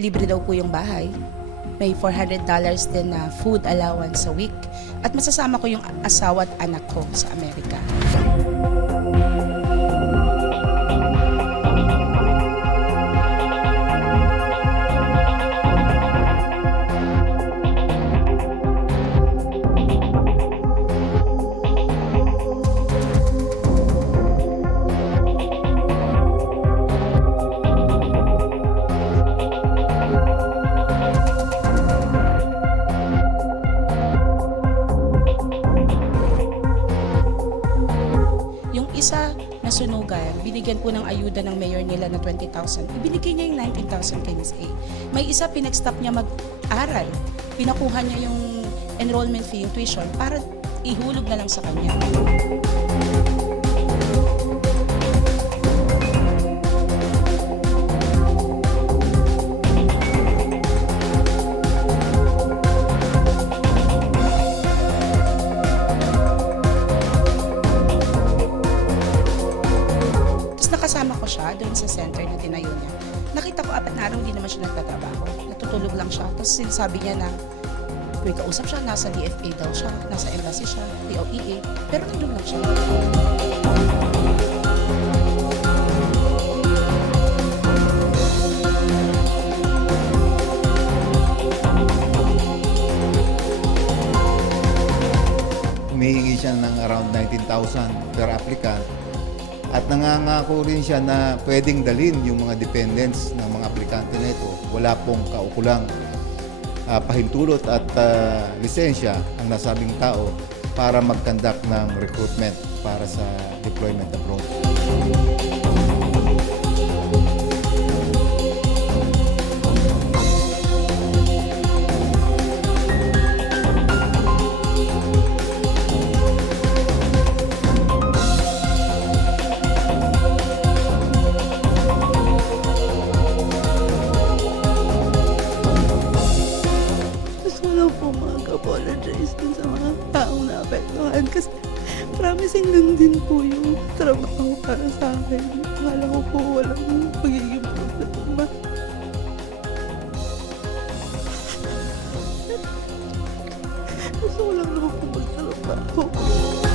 Libre daw po yung bahay. May $400 din na food allowance sa week. At masasama ko yung asawa at anak ko sa Amerika. Yung isa na sunugan, binigyan po ng ayuda ng mayor nila na 20,000. Ibinigay niya yung 19,000 kay Miss A. May isa pinag-stop niya mag-aral. Pinakuha niya yung enrollment fee, yung tuition, para ihulog na lang sa kanya. Nakasama ko siya doon sa center na tinayo niya. Nakita ko 4 na araw hindi naman siya nagtatrabaho. Natutulog lang siya. Tapos sinasabi niya na may kausap siya, nasa DFA daw siya, nasa embassy siya, POEA. Pero nandun lang siya. Humihingi siya ng around 19,000 per applicant. At nangangako rin siya na pwedeng dalhin yung mga dependents ng mga aplikante na ito. Wala pong kaukulang pahintulot at lisensya ang nasabing tao para mag-conduct ng recruitment para sa deployment abroad. Gusto po mag-apologize dun sa mga taong naapektuhan kasi promising lang din po yung trabaho para sa akin. Akala ko po walang magiging problema. Gusto ko lang naman po magtrabaho.